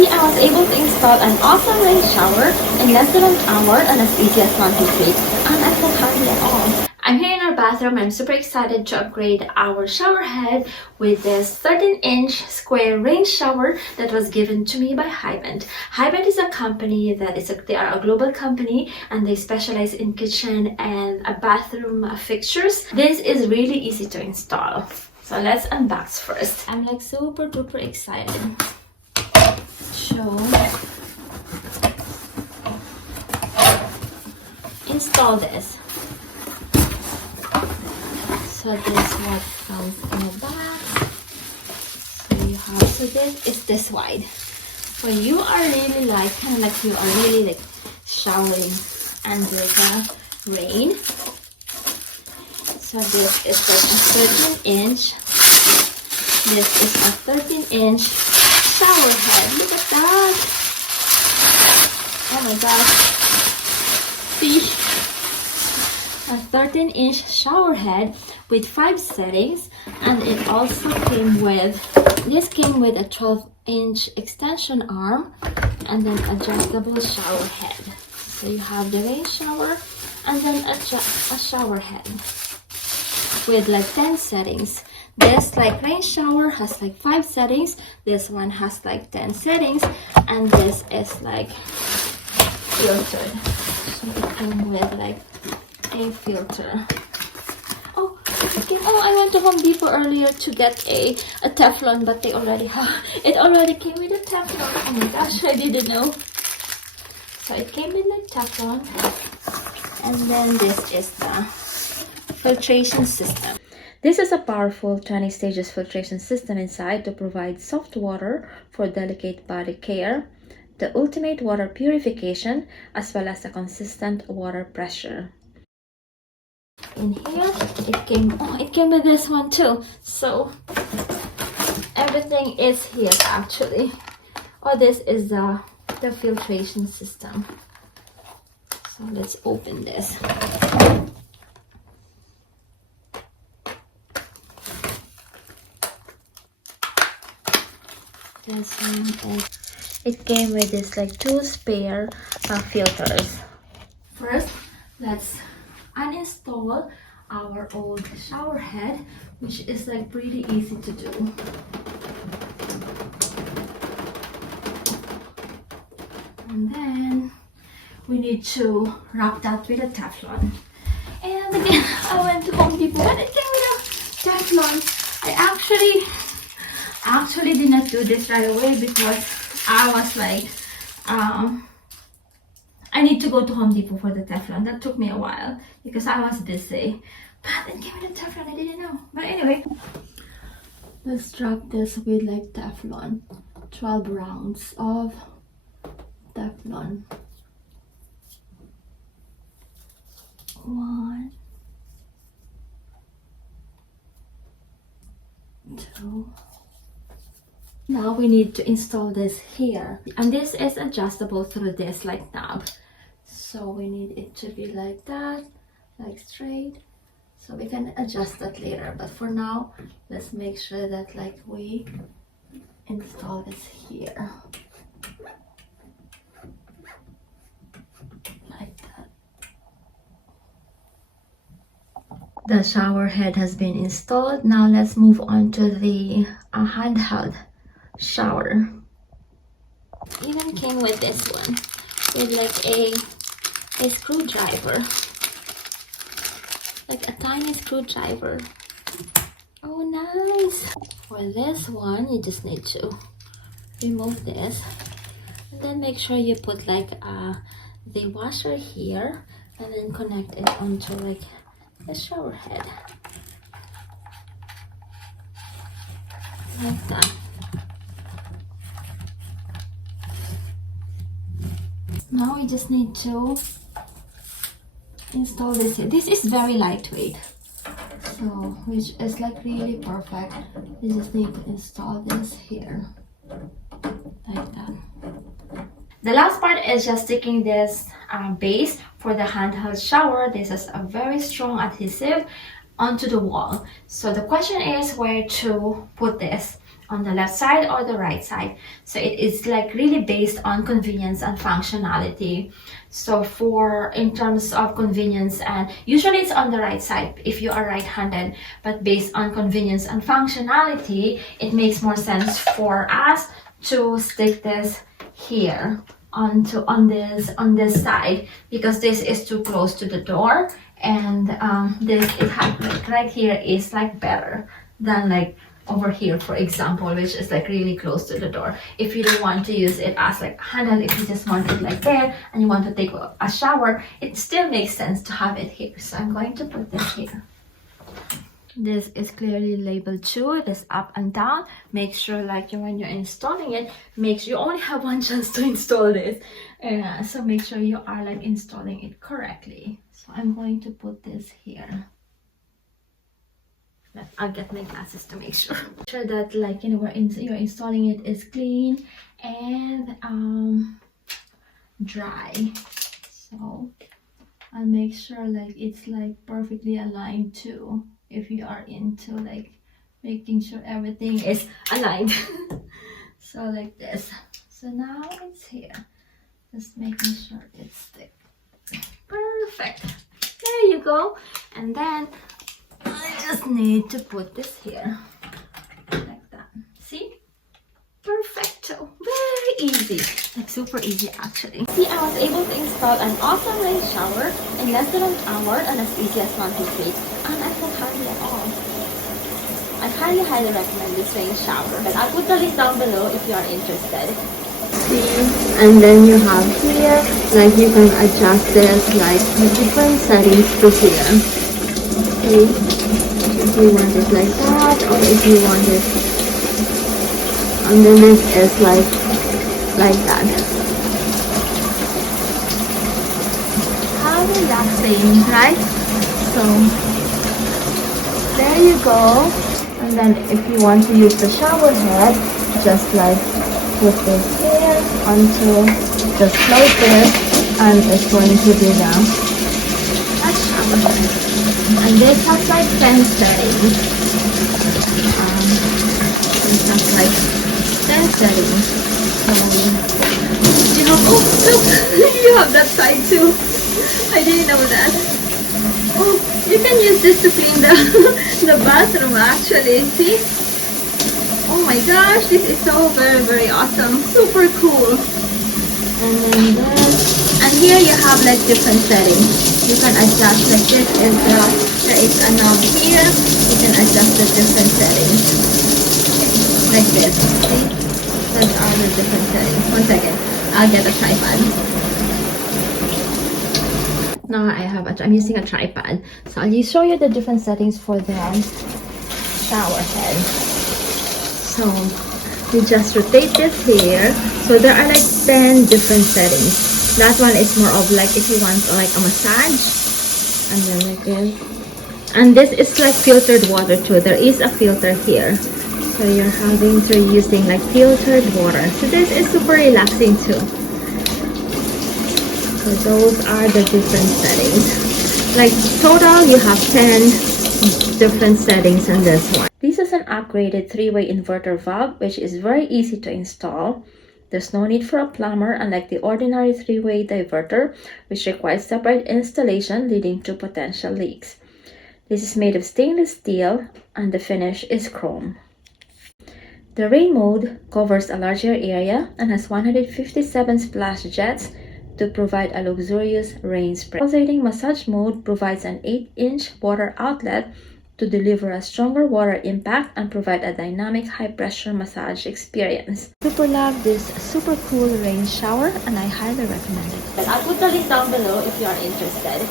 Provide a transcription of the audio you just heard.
see, I was able to install an awesome rain shower in less than an hour and as easy as 1, 2, 3. And I'm not happy at all. I'm here in our bathroom. I'm super excited to upgrade our shower head with this 13-inch square rain shower that was given to me by Hibbent. Hibbent is a company they are a global company, and they specialize in kitchen and bathroom fixtures. This is really easy to install. So let's unbox first. I'm like super duper excited to install this. So this is what comes in the box. So you have, so this is this wide. When you are really like, kind of like you are really like showering under the rain. So this is like a 13-inch. This is a 13-inch shower head. Look at that. Oh my gosh. See? A 13-inch shower head with 5 settings, and it also came with, this came with a 12-inch extension arm and then adjustable shower head. So you have the rain shower and then a shower head with like 10 settings. This like rain shower has like 5 settings, this one has like 10 settings, and this is like filtered. So it came with like a filter. I went to Home Depot earlier to get a Teflon, but they already have it. Already came with a Teflon. Oh my gosh, I didn't know. So it came with like Teflon, and then this is the filtration system. This is a powerful 20 stages filtration system inside to provide soft water for delicate body care, the ultimate water purification, as well as a consistent water pressure. In here it came with this one too, so everything is here actually. This is the filtration system. So let's open this. This one is, it came with this like 2 spare filters. First, let's uninstall our old shower head, which is like pretty easy to do. And then we need to wrap that with a Teflon. And again, I went to Home Depot and it came with a Teflon. I actually did not do this right away because I was like, I need to go to Home Depot for the Teflon. That took me a while because I was busy. But it came with a Teflon, I didn't know. But anyway, let's wrap this with like Teflon. 12 rounds of Teflon. 1, 2. Now we need to install this here, and this is adjustable through this like knob. So we need it to be like that, like straight, so we can adjust that later. But for now, let's make sure that like we install this here, like that. The shower head has been installed. Now let's move on to the handheld shower. Even came with this one with like a screwdriver, like a tiny screwdriver. Oh nice. For this one you just need to remove this and then make sure you put like the washer here and then connect it onto like the shower head like that. Now we just need to install this here. This is very lightweight, so which is like really perfect. You just need to install this here like that. The last part is just sticking this base for the handheld shower. This is a very strong adhesive onto the wall. So the question is where to put this. on the left side or the right side. So it is like really based on convenience and functionality. So for in terms of convenience, and usually it's on the right side if you are right-handed, but based on convenience and functionality, it makes more sense for us to stick this here on this side, because this is too close to the door, and this it has like right here is like better than like over here, for example, which is like really close to the door. If you don't want to use it as like handle, if you just want it like there and you want to take a shower, it still makes sense to have it here. So I'm going to put this here. This is clearly labeled too. It is up and down. Make sure like when you're installing it, make sure you only have one chance to install this. So make sure you are like installing it correctly. So I'm going to put this here. I'll get my glasses to make sure. Make sure that like you're installing it is clean and dry. So I'll make sure like it's like perfectly aligned too, if you are into like making sure everything is aligned. So like this. So now it's here. Just making sure it's stick. Perfect. There you go. And then I just need to put this here like that. See? Perfecto. Very easy. Like super easy actually. See, I was able to install an awesome rain shower in less than an hour and as easy as 1, 2, 3. And I feel happy at all. I highly recommend this rain shower. But I'll put the link down below if you are interested. See, and then you have here, like you can adjust this like different settings to here. Okay, if you want it like that, or if you want it underneath is like that. How relaxing, right? So there you go. And then if you want to use the shower head, just like put this here until just close this, and it's going to be the shower head. And this has like 10 settings. This has like 10 settings. So you have, oh look, you have that side too. I didn't know that. Oh, you can use this to clean the bathroom actually. See? Oh my gosh, this is so very awesome. Super cool. And then this, and here you have like different settings. You can adjust like this is there is a knob here. You can adjust the different settings. Like this. See? Those are the different settings. 1 second. I'll get a tripod. Now I'm using a tripod. So I'll show you the different settings for the shower head. So you just rotate this here. So there are like 10 different settings. That one is more of like if you want like a massage, and then like this. And this is like filtered water too. There is a filter here. So you're using like filtered water. So this is super relaxing too. So those are the different settings. Like total you have 10 different settings in this one. This is an upgraded 3-way inverter valve, which is very easy to install. There's no need for a plumber, unlike the ordinary 3-way diverter, which requires separate installation leading to potential leaks. This is made of stainless steel and the finish is chrome. The rain mode covers a larger area and has 157 splash jets to provide a luxurious rain spray. Pulsating massage mode provides an 8-inch water outlet to deliver a stronger water impact and provide a dynamic high-pressure massage experience. Super love this super cool rain shower and I highly recommend it. I'll put the link down below if you are interested.